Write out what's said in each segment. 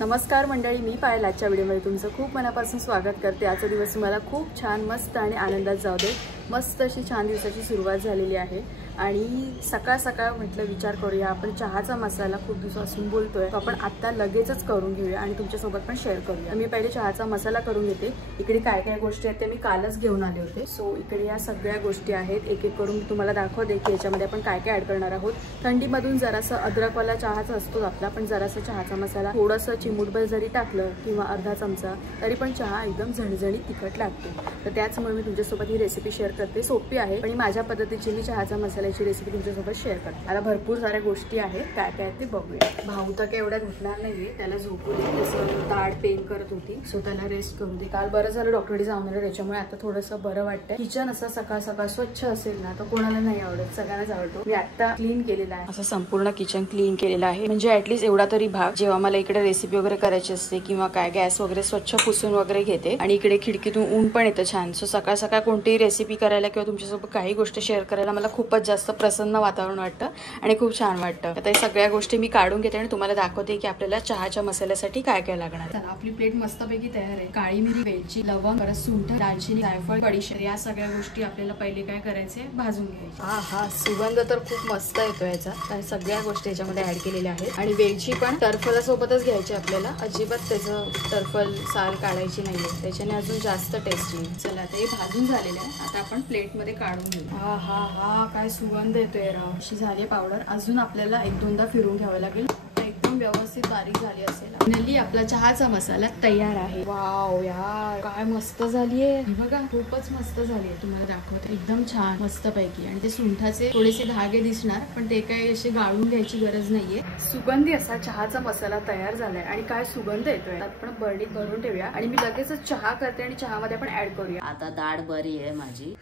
नमस्कार मंडळी, मी पायल आजच्या व्हिडिओमध्ये तुमचं खूप मनापासून स्वागत करते। आजचा दिवस तुम्हाला खूप छान मस्त आणि आनंदात जाऊ दे। मस्त अशी छान दिवसाची सुरुवात झालेली आहे आणि सकाळ सकाळ म्हटलं विचार करूया, आपण चहाचा मसाला खूप दिवसापासून बोलतोय तो आपण आता लगेचच करून घेऊया आणि तुमच्यासोबत पण शेअर करूया। मी पहिले चहाचा मसाला करून घेते। इकडे काय काय गोष्टी आहेत ते मी कालच घेऊन आले होते। सो इकडे या सगळ्या गोष्टी आहेत, एक एक करून तुम्हाला दाखवते की याच्यामध्ये आपण काय काय ऍड करणार आहोत। थंडीमधून जरासा अद्रकवाला चहाचा असतो आपला, पण जरासा चहाचा मसाला थोडंसं चिमूटभर जरी टाकलं किंवा अर्धा चमचा तरी पण चहा एकदम झणझणीत तिखट लागतो। तर त्याचमुळे मी तुमच्यासोबत ही रेसिपी शेअर करते। सोपी आहे पण माझ्या पद्धतीची मी चहाचा मसाल्याची रेसिपी तुमच्यासोबत शेअर करते। आता भरपूर साऱ्या गोष्टी आहेत, काय काय ते बघूया। भाऊ तर काय एवढ्यात उठणार नाहीये, त्याला झोपू दे, त्याचं दाढ पेन करत होती, सो त्याला रेस्ट करू दे। काल बरं झालं डॉक्टरकडे जाऊन आलं, त्याच्यामुळे आता थोडंसं बरं वाटतंय। किचन असं सकाळ सकाळ स्वच्छ असेल ना तर कोणाला नाही आवडत, सगळ्यांनाच आवडतो। मी आता क्लीन केलेला आहे, असं संपूर्ण किचन क्लीन केलेलं आहे, म्हणजे ऍटलीस्ट एवढा तरी भाग जेव्हा मला इकडे रेसिपी वगैरे करायची असते किंवा काय गॅस वगैरे स्वच्छ पुसून वगैरे घेते आणि इकडे खिडकीतून ऊन पण येतं छान। सो सकाळ सकाळ कोणतीही रेसिपी करायला किंवा तुमच्यासोबत काही गोष्ट शेअर करायला मला खूपच जास्त प्रसन्न वातावरण वाटतं आणि खूप छान वाटतं। आता हे सगळ्या गोष्टी मी काढून घेते आणि तुम्हाला दाखवते की आपल्याला चहाच्या मसाल्यासाठी काय काय लागणार। तर आपली प्लेट मस्तपैकी तयार आहे। काळी मिरी, वेलची, लवंग, परत सुंठ, दालचिनी, जायफळ, बडीशेप या सगळ्या गोष्टी आपल्याला पहिले काय करायचे, भाजून घ्यायचे। हा सुगंध तर खूप मस्त येतो याचा, कारण सगळ्या गोष्टी याच्यामध्ये ऍड केलेल्या आहेत। आणि वेलची पण टरफला सोबतच घ्यायची आपल्याला, अजिबात त्याचं टरफल साल काढायची नाहीये, त्याच्याने अजून जास्त टेस्ट येईल। चला ते भाजून झालेलं आहे, आता आपण प्लेट मध्ये काढून घेऊ। हा काय सुगंध येतोय राव। अशी झाली पावडर, अजून आपल्याला एक दोनदा फिरून घ्यावं लागेल, एकदम व्यवस्थित बारीक झाली असेल। फायनली आपला चहाचा मसाला तयार आहे। वाव यार, काय मस्त झालीये, बघा खूपच मस्त झालीये। तुम्हाला दाखवते, एकदम छान मस्त पैकी। आणि ते सुंठाचे थोडेसे धागे दिसणार, पण ते काही असे गाळून घ्यायची गरज नाहीये। सुगंधी असा चहाचा मसाला तयार झालाय आणि काय सुगंध येतोय। आपण बर्डीत भरून ठेवूया आणि मी लगेचच चहा करते आणि चहामध्ये आपण ऍड करूया। आता दाढ बरी आहे माझी,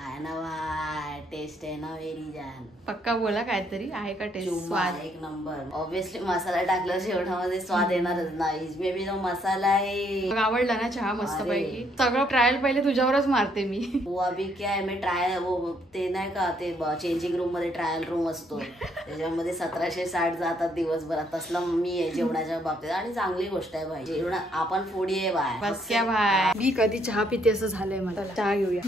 आहे ना वाय, टेस्ट आहे ना वेरी जान। पक्का बोला, काहीतरी आहे का टेस्ट? स्वाद एक नंबर। ऑब्वियसली मसाला टाकला शेवटामध्ये स्वाद येणारच नाही, इसमें भी तो मसाला है। आवडला ना चहा मस्त पैकी? सगळं ट्रायल पहिले तुझ्यावरच मारते मी। वो अभी क्या है, मैं ट्रायल वो ते नाही का ते चेंजिंग रूम मध्ये ट्रायल रूम असतो, त्याच्यामध्ये 1760 जातात दिवसभरात, तसला मी आहे जेवणाच्या बाबतीत। आणि चांगली गोष्ट आहे भाई, जेवण आपण फूडी आहे भाई। बस क्या भाई, मी कधी चहा पिते असं झालंय मला। चहा घेऊया।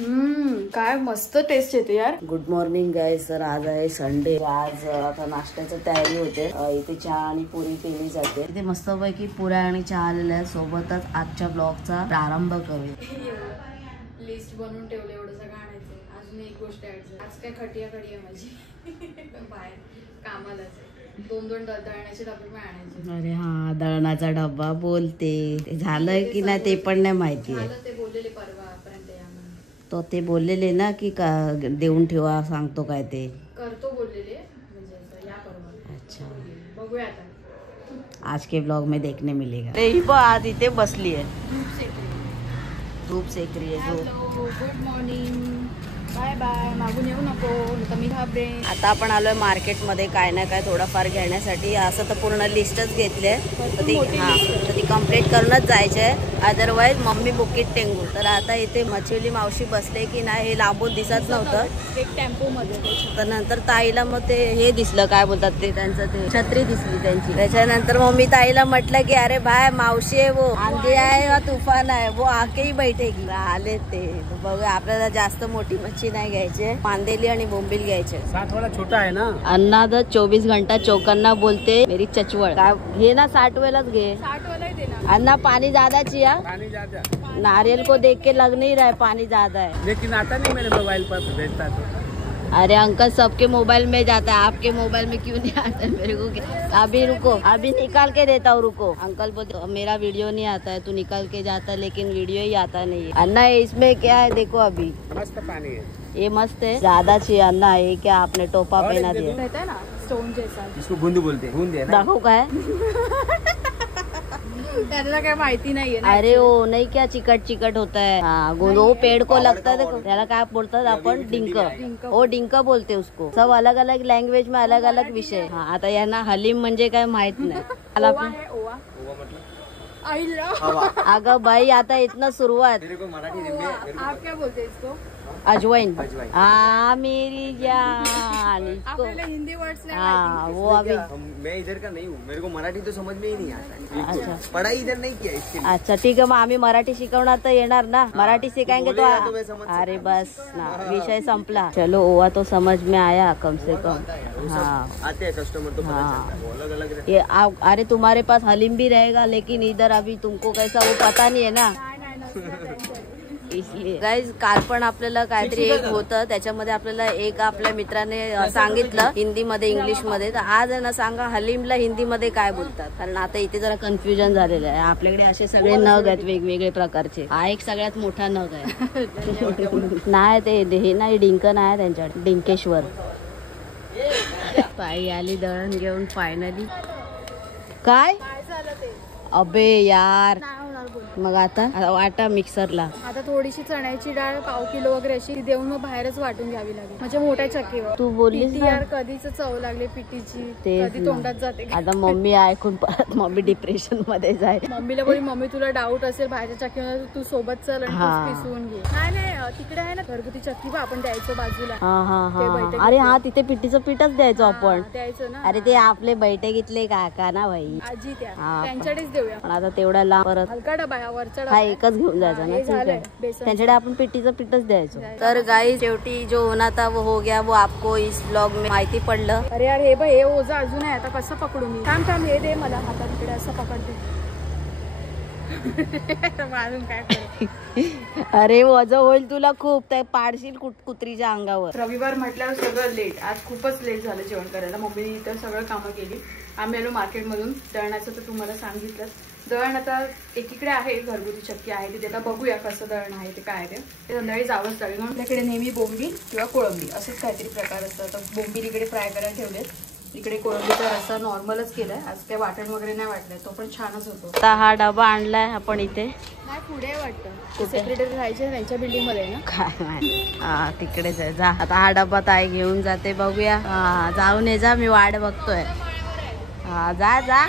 काय मस्त टेस्ट येते यार। गुड मॉर्निंग गाइस, सर आज आहे संडे। आज आता नाश्त्याची तयारी होते, इथे चहा आणि पुरी केली जाते। इथे मस्तपैकी पुऱ्या आणि चहा आलेल्या आहेत, सोबतच आजच्या ब्लॉगचा प्रारंभ करूया। लिस्ट बनवून ठेवले, एवढं सगळं आणायचं। अजून एक गोष्ट ऍड, आज काय खटिया माझी बाहेर कामालाच आहे, दोन दळण्याचे डबे पण आणायचे। अरे हा, दळणाचा डब्बा बोलते, ते झालंय की नाही ते पण नाही माहिती आहे। ते बोललेले परवापर्यंत तो ते बोललेले ना की का देऊन ठेवा, सांगतो काय ते करतो बोललेले, म्हणजे या परवा। अच्छा, बघूया आता आज के ब्लॉग में देखने मिलेगा। ते ही आज इथे बसली आहे, धूप सेक रही है। गुड मॉर्निंग, बाय बाय, मागून येऊ नको तर मी घाबरे। आता आपण आलोय मार्केट मध्ये काय ना काय थोडंफार घेण्यासाठी। असं तर पूर्ण लिस्टच घेतली तर ती कंप्लीट करूनच जायचंय, अदरवाईज मम्मी बुकीट टेंगू। तर आता इथे मच्छिवली मावशी बसले की नाही हे लांबून दिसत नव्हतं, एक टेम्पो मध्ये। तर नंतर ताईला मग ते हे दिसलं, काय बोलतात ते, त्यांचं ते छत्री दिसली त्यांची। त्याच्यानंतर मम्मी ताईला म्हटलं की अरे भाई मावशी आहे, वो आंधी आहे वा तूफान आहे, वो आके ही बैठेगी। आले ते बघूया, आपल्याला जास्त मोठी मच्छी नाही घ्यायचे, मांदेली आणि बोंबील घ्यायचे। 60 वाला छोटा है ना, अन्ना द 24 घंटा चौकन्ना बोलते मेरी चचवड़। काय घे ना, 60 वालाच घे। 60 वाला ही देना। अन्ना पानी ज्यादा चाहिए, पानी ज्यादा, नारियल को देख के लग नहीं रहा है पानी ज्यादा है, लेकिन आता नहीं मेरे मोबाइल पर भेजता तो। अरे अंकल सबके मोबाइल में जाता है, आपके मोबाइल में क्यों नहीं आता है मेरे को? अभी रुको, अभी निकाल के देता हूँ, रुको। अंकल बोलते मेरा वीडियो नहीं आता है, तू निकाल के जाता है लेकिन वीडियो ही आता नहीं है। अन्ना इसमें क्या है देखो, अभी मस्त पानी है, ये मस्त है, ज्यादा चाहिए अन्ना। ये क्या आपने टोपा पहना दिया, रहता है ना स्टोन जैसा, इसको बूंद बोलते हैं, बूंद है ना। दाखव काय त्याला काय माहिती नाहीये ना। अरे वो नहीं क्या चिकट चिकट होता है, हाँ वो पेड़ को लगता है, देखो त्याला काय बोलतात आपण, डिंक। वो डिंक बोलते उसको। सब अलग अलग लँग्वेज में अलग अलग विषय। हाँ, आता यांना हलीम म्हणजे काय माहित नाही। अगं बाई आता इतना सुरुवात, मेरे को मराठी आप क्या बोलते इसको? अजवाइन। हाँ मेरी जान, इसको हिंदी वर्ड्स हाँ वो अभी मैं इधर का नहीं हूँ, मेरे को मराठी तो समझ में ही नहीं आता। अच्छा पढ़ाई इधर नहीं किया इसके लिए। अच्छा ठीक आहे, मग आम्ही मराठी शिकवणार तर येणार ना, मराठी सिखाएंगे तो बोलेगा तो मैं समझ अरे बस ना, विषय संपला। चलो ओवा तो समझ में आया कम से कम। हाँ आते हैं कस्टमर तो पता चलता है, वो अलग अलग रहते ये अरे तुम्हारे पास हलीम भी रहेगा, लेकिन इधर अभी तुमको कैसा वो पता नहीं है ना, इसलिए गाइज काल पण आपल्याला काहीतरी एक होतं, त्याच्यामध्ये आपल्याला एक आपल्या मित्राने सांगितलं हिंदीमध्ये इंग्लिशमध्ये, तर आज आहे ना सांगा हलीमला हिंदीमध्ये काय बोलतात, कारण आता इथे जरा कन्फ्युजन झालेलं आहे। आपल्याकडे असे सगळे नग आहेत वेगवेगळे प्रकारचे, हा एक सगळ्यात मोठा नग आहे। नाही ते हे नाही डिंक नाही त्यांच्याकडे, डिंकेश्वर। पायी आली दळण घेऊन फायनली। काय अबे यार, मग आता वाटा मिक्सरला। आता थोडीशी चण्याची डाळ 1/2 किलो वगैरे अशी देऊन मग बाहेरच वाटून घ्यावी लागेल, म्हणजे मोठ्या चक्कीवर। तू बोललीस ना यार कधीच चव लागली पिठीची, कधी तोंडात जाते। आता मम्मी ऐकून परत मम्मी डिप्रेशन मध्ये जाय। मम्मीला बोली मम्मी तुला डाऊट असेल बाहेरच्या चक्कीवर, तू सोबत चल आणि पिसवून घे। नाही तिकडे आहे ना घरगुती चक्की बा, आपण द्यायचो बाजूला। अरे हा तिथे पिठीचं पीठच द्यायचो आपण, द्यायचो ना। अरे ते आपले बैठकीतले काका ना भाई, आजी त्यांच्याकडेच देऊया। पण आता तेवढा लांब परत हलका डबा वरचा हा एकच घेऊन जायचा ना, ठीक आहे त्यांच्याकडे आपण पिठीचं पीठच द्यायचो। तर गाई शेवटी जो होना था वो हो गया, वो आपको इस ब्लॉग में माहिती पडलं। अरे यार हे बघ, हे ओझं अजून आहे, आता कसं पकडू मी? थांब हे दे मला हातात, इकडे असं पकडते। काय अरे वजन होईल तुला खूप, ते पाडशील कुत्रीच्या अंगावर। रविवार म्हटल्यावर सगळं लेट, आज खूपच लेट झालं जेवण करायला। मम्मीने तर सगळं कामं केली। आम्ही आलो मार्केटमधून, दळणाचं तर तुम्हाला सांगितलं। दळण आता एकीकडे आहे, घरगुती चक्की आहे तिथे, आता बघूया कसं दळण आहे ते काय ते संध्याकाळी जावंच लागेल। म्हणून आपल्याकडे नेहमी बोंबील किंवा कोळंबी असंच काहीतरी प्रकार असतं। आता बोंबील इकडे फ्राय करायला ठेवलेत, इकडे कोळंबीचा रस्सा नॉर्मलच केलाय, आज काही वाटण वगैरे नाही वाटलंय, तो पण छानच होतो। आता हा डबा आणलाय आपण इथे, नाही पुढे वाटतं सेक्रेटरी राहायचे त्यांच्या बिल्डिंग मध्ये ना, काय हा तिकडेच आहे। जा आता हा डबा ताई घेऊन जाते, बघूया। हा जाऊन ये जा, मी वाट बघतोय। हा जा जा।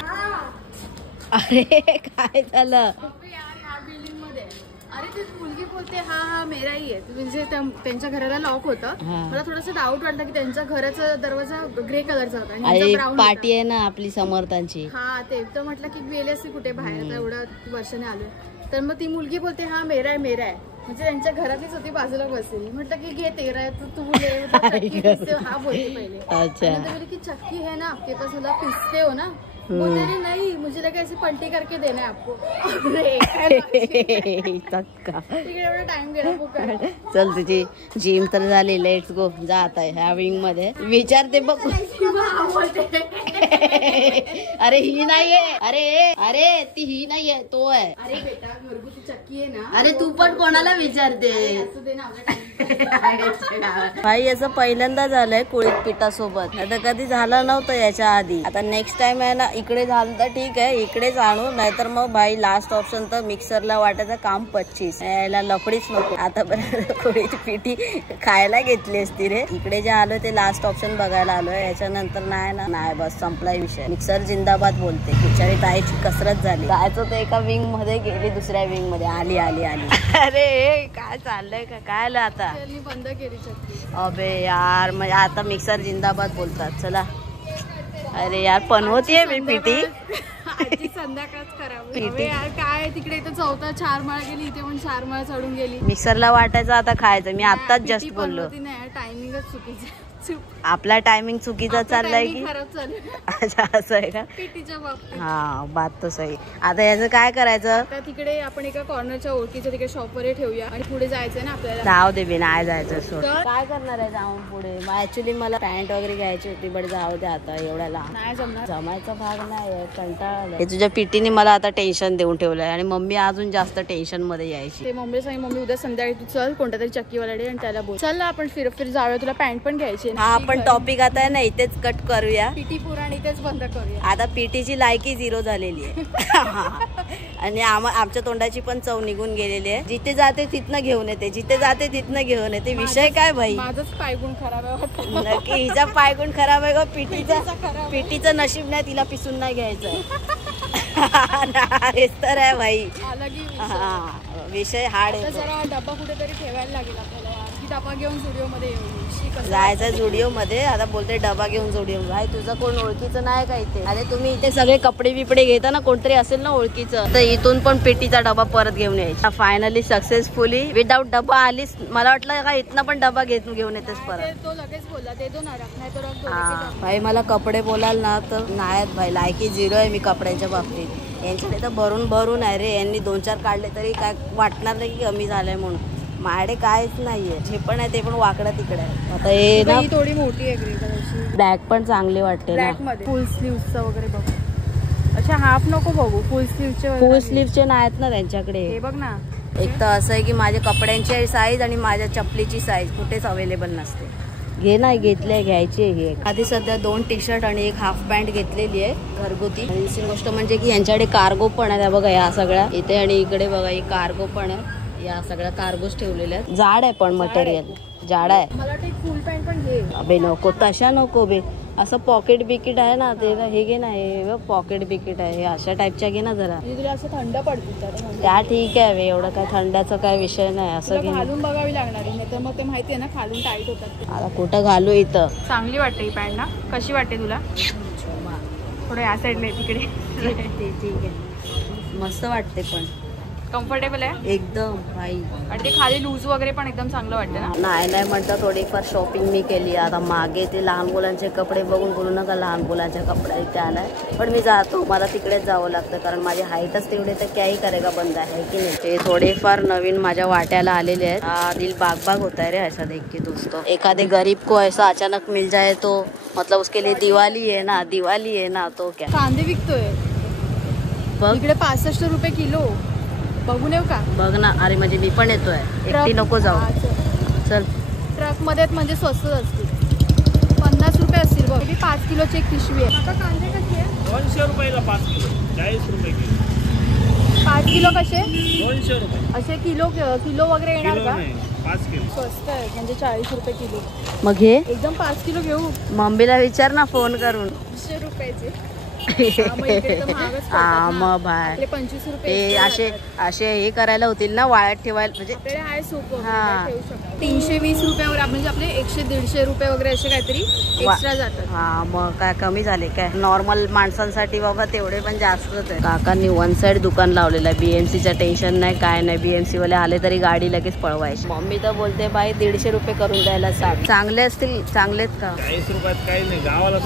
अरे काय झालं? अरे ती मुलगी बोलते हा मेरा ही आहे, म्हणजे त्यांच्या घराला लॉक होतं। मला थोडस डाऊट वाटलं की त्यांच्या घराचा दरवाजा ग्रे कलरचा होता आणि ब्राऊन पार्टी आहे ना आपली समर्थांची। हा ते तर म्हटलं की गेले असते कुठे बाहेर, तर एवढ्या वर्षाने आलो। तर मग ती मुलगी बोलते हा मेरा आहे, म्हणजे त्यांच्या घरातलीच होती, बाजूला बसलेली। म्हटलं की घे तेरा है तो तू ले, हा बोलते पहिले। अच्छा बोले की चक्की है ना आपके पास, मतलब पिसते हो ना? बोलते नहीं, मुझे लगा ऐसे पलटी करके देना है आपको। टाइम देना। चल तुझी जिम तर झाली, लेट्स गो। जात आहे ह्या विंग मध्ये, विचारते बघ। अरे ही नाहीये, अरे ती ही नाहीये, तो आहे। अरे बेटा घरगुती चक्की आहे ना। अरे तू पण कोणाला विचारते? भाई असं पहिल्यांदा झालंय कुळीत पिठासोबत, आता कधी झालं नव्हतं याच्या आधी। आता नेक्स्ट टाइम आहे ना इकडे झालं तर ठीक आहे, इकडेच आणू, नाहीतर मग भाई लास्ट ऑप्शन तर मिक्सरला वाटायचं काम 25, यायला लफडीच नको। आता कुळीत पिठी खायला घेतली असती रे, इकडे जे आलोय ते लास्ट ऑप्शन बघायला आलोय, याच्यानंतर नाही बस संपलाय विषय। मिक्सर जिंदाबाद बोलते, बिचारी ताईची कसरत झाली। जायचं तर एका विंग मध्ये गेली, दुसऱ्या विंग मध्ये आली। अरे काय चाललंय काय आलं आता? बंद केली चक्की। अबे यार म्हणजे आता मिक्सर जिंदाबाद बोलतात, चला। अरे यार पनवतीये मी पिठी, आजची संध्याकाळच खराब यार। काय तिकडे इथं चौथा 4 माळ गेली, इथे पण 4 माळ चढून गेली। मिक्सरला वाटायचं आता खायचं, मी आताच जस्ट बोललो। टायमिंगच चुकीचं, आपला टायमिंग चुकीचा चाललाय की खराब चालू? अच्छा असं आहे का? पिठीच्या बाबतीत हा बात तो सही। आता याचं काय करायचं? आता तिकडे आपण एका कॉर्नरच्या ओळखीच्या तिकडे शॉपवर ठेवूया आणि पुढे जायचंय ना आपल्याला। जाऊ दे बी, नाही जायचं सोड। काय करणार आहे जाऊन पुढे? ऍक्च्युली मला पॅन्ट वगैरे घ्यायची होती, बट जाऊ दे आता, एवढा लहान नाही जमणार, जमायचा भाग नाही, कंटाळा। हे तुझ्या पिठीने मला आता टेन्शन देऊन ठेवलंय आणि मम्मी अजून जास्त टेन्शन मध्ये यायची। ते मम्मीला सांग, मम्मी उद्या संध्याकाळी तू चल कोणत्या तरी चक्कीवाल्याकडे आणि त्याला बोल, चल आपण फिर जाऊया, तुला पॅन्ट पण घ्यायची। हा आपण टॉपिक आता आहे ना इथेच कट करूया, पीटी पुराण इथेच बंद करूया। आता पीटीची लायकी 0 झालेली आहे आणि आमच्या तोंडाची पण चव निघून गेलेली आहे। जिथे जाते तिथनं घेऊन येते, जिथे जाते तिथनं घेऊन येते। विषय काय भाई? माझंच पायगुण खराब आहे नक्की, हिचा पायगुण खराब आहे का पिटीचं नशीब नाही, तिला पिसून नाही घ्यायचं। हेच तर आहे भाई, हा विषय हार्ड आहे। जरा डब्बा कुठेतरी ठेवायला लागेल आपल्याला, डबा घेऊन स्टुडिओ मध्ये जायचं जुडिओ मध्ये. आता बोलते डबा घेऊन जुडिओ. भाई तुझं कोण ओळखीचं नाही का इथे? अरे तुम्ही इथे सगळे कपडे बिपडे घेता ना, कोणतरी असेल ना ओळखीचं, तर इथून पण पेटीचा डबा परत घेऊन यायचा. फायनली सक्सेसफुली विदाउट डबा आलीस. मला वाटलं का इथनं पण डबा घेऊन येतेस परत. तो लगेच बोलला ते नाही. हा भाई मला कपडे बोलाल ना तर नाही भाई, लायकी 0 आहे मी कपड्यांच्या बाबतीत. यांच्याकडे तर भरून आहे रे. यांनी 2-4 काढले तरी काय वाटणार नाही की कमी झालंय म्हणून. माझ्याकडे काहीच नाहीये. जे पण आहे ते पण वाकडं तिकडे आहे. आता हे ना थोडी मोठी आहे ग्रे कलरची. ब्लॅक पण चांगली वाटते ना. मध्ये फुल स्लीव्हचा वगैरे बघू. अच्छा हाफ नको बघू, फुल स्लीव्हचे नाहीत ना त्यांच्याकडे. हे बघ ना. एक तर असं आहे की माझ्या कपड्यांची साईज आणि माझ्या चपलीची साईज कुठेच अवेलेबल नसते. घे नाही घेतले, घ्यायची आहे. आधी सध्या 2 टी-शर्ट आणि 1 हाफ पॅन्ट घेतलेली आहे घरगुती. आणि दुसरी गोष्ट म्हणजे की यांच्याकडे कार्गो पण आहे बघा, या सगळ्या इथे. आणि इकडे बघा ही कार्गो पण आहे. या सगळ्या कार्गोज ठेवलेल्या आहेत. जाड आहे पण मटेरियल जाड आहे. मला वाटतं एक फुल पॅन्ट पण घे. अबे नको, तशा नको बे. असं पॉकेट बिकेट आहे ना ते, हे घे ना. हे पॉकेट बिकेट आहे, हे अशा टाईपच्या घे ना जरा. तुला असं थंड पडते त्या ठीक आहे बे, एवढं काय थंडाचा काय विषय नाही. असं घे, घालून बघावी लागणार आहे, नाही तर मग ते माहिती आहे ना खालून टाईट होतात. आता कुठं घालू इथं. चांगली वाटते ही पॅन्ट ना. कशी वाटते तुला? थोडं या साईडला तिकडे. ठीक आहे, मस्त वाटते पण कम्फर्टेबल आहे एकदम भाई. आणि ते खाली लूज वगैरे पण एकदम चांगलं वाटतं ना. नाही म्हणता थोडीफार शॉपिंग मी केली. आता मागे ते लहान मुलांचे कपडे बघून बोलू नका, लहान मुलांच्या कपडे इथे आलाय. पण मी जातो, मला तिकडेच जावं लागतं कारण माझी हाईटच तेवढे, तर काही करेगा बंद आहे की नाही. ते थोडेफार नवीन माझ्या वाट्याला आलेले आहेत. दिल बाग होता है रे ऐसा देख के दोस्तों. एखादे गरीब को ऐसा अचानक मिल जाए तो मतलब उसके लिए दिवाली है ना तो क्या. कांदे विकतोय बघ इकडे 65 रुपये किलो. बघून येऊ का? बघ ना. अरे म्हणजे मी पण येतोय, एकटी नको जाऊ. चल. ट्रक मध्ये म्हणजे स्वस्त असतील. 50 रुपये असतील बघ. 5 किलोची एक पिशवी आहे. आता कांदे कसे आहे? 200 रुपयाला 5 किलो, 40 रुपये किलो. 5 किलो कसे? 200 रुपये. असे किलो वगैरे येणार किलो का? नाही, 5 किलो. स्वस्त आहे म्हणजे 40 रुपये किलो. मग हे एकदम 5 किलो घेऊ. मम्मीला विचार ना फोन करून. 100 रुपयाचे. मग भाई 25 रुपये ते असे हे करायला होतील ना, वाळत ठेवायला म्हणजे. आपल्याकडे आहे सूप हा. 320 रुपयावर म्हणजे आपले 100-150 रुपये वगैरे असे काहीतरी एक्स्ट्रा जातात. हा मग काय कमी झाले काय? नॉर्मल माणसांसाठी बाबा तेवढे पण जास्तच आहे. काकांनी 1 साइड दुकान लावलेलं आहे. BMCचं टेन्शन नाही काय नाही. BMC वाले आले तरी गाडी लगेच पळवायची. मम्मी तर बोलते बाई 150 रुपये करून द्यायला सांग. चांगले असतील, चांगलेत का? 40 रुपयात काही नाही. गावाला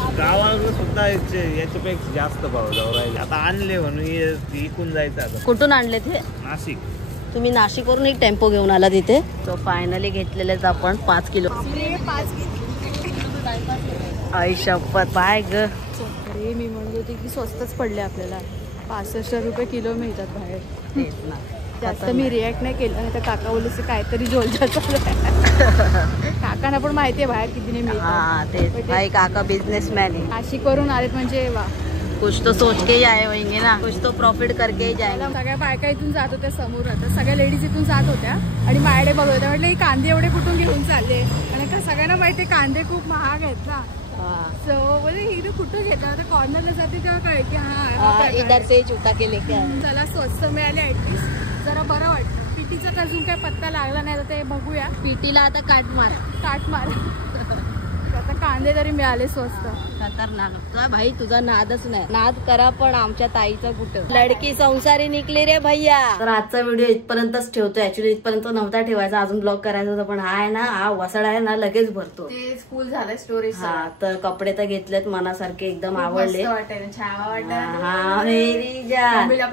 सुद्धा याच्यापेक्षा जास्त भाव जाऊ राहिले. आता आणले म्हणून विकून जायचं. आता कुठून आणले ते? नाशिक. तुम्ही नाशिकवरून एक टेम्पो घेऊन आला तिथे. तो फायनली घेतलेलेच आपण 5 किलो. आई शपथ बाय ग. अरे मी म्हणत होती की स्वस्तच पडले आपल्याला. 65 रुपये किलो मिळतात बाहेर. तेच ना. जास्त मी रिॲक्ट नाही केलं, नाही तर काका बोलले काहीतरी जोलजात. काकांना पण माहिती आहे बाहेर कितीने मिळतात. हा तेच भाई, काका बिझनेसमॅन आहे. नाशिक करून आलेत म्हणजे वा. कुछ तो सोच के ही आए होंगे ना, कुछ तो प्रॉफिट करके ही जाएंगे. सगळ्या बायका इथून जात होत्या समोर. आता सगळ्या लेडीज इथून जात होत्या आणि माझ्याकडे बघत होत्या. म्हटलं ही कांदे एवढे कुठून घेऊन चालले, आणि का सगळ्यांना माहिती कांदे खूप महाग आहेत ना. सो बोले ही कुठं घेता. आता कॉर्नरला जाते तेव्हा कळे की हा इधर से उठा के लेके आए. चला स्वस्त मिळाले ऍटलीस्ट, जरा बरं वाटतं. पीटीचा अजून काय पत्ता लागला नाही, तर ते बघूया. पीटीला आता काट मार. आता कांदे तरी मिळाले स्वस्त. खतरनाक. भाई तुझा नादच नाही. नाद करा पण आमच्या ताईचा कुठं. लडकी संसारी निघली रे भैया. तर आजचा व्हिडिओ इथपर्यंतच ठेवतो. ऍक्च्युली इथपर्यंत नव्हता ठेवायचा, अजून ब्लॉग करायचा होता, पण हा आहे ना, हा वसडा आहे ना, लगेच भरतो. ते फुल झालंय स्टोरेज. हा तर कपडे तर घेतलेत मनासारखे, एकदम आवडले. हा मेरी जा. मम्मीला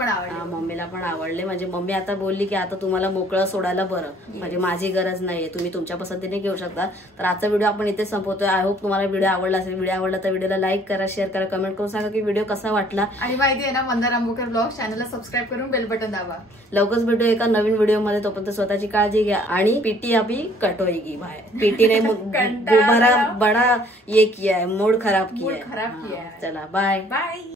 पण आवडले. म्हणजे मम्मी आता बोलली की आता तुम्हाला मोकळं सोडायला बरं, म्हणजे माझी गरज नाहीये, तुम्ही तुमच्या पसंतीने घेऊ शकता. तर आजचा व्हिडिओ आपण इथे संपवतोय. आय होप तुम्हाला व्हिडिओ आवडला असेल. व्हिडिओ आवडला तर व्हिडिओला लाईक करा, शेअर करा, कमेंट करून सांगा की व्हिडिओ कसा वाटला. आणि माहिती आहे ना, मंदार आंबोकर ब्लॉग चॅनलला सबस्क्राईब करून बेल बटन दाबा. लवकरच भेटू एका नवीन व्हिडिओ मध्ये. तोपर्यंत स्वतःची काळजी घ्या. आणि पीटी अभी कटोएगी भाई. पीटी ने बड़ा ये किया है, मूड खराब किया है. चला बाय.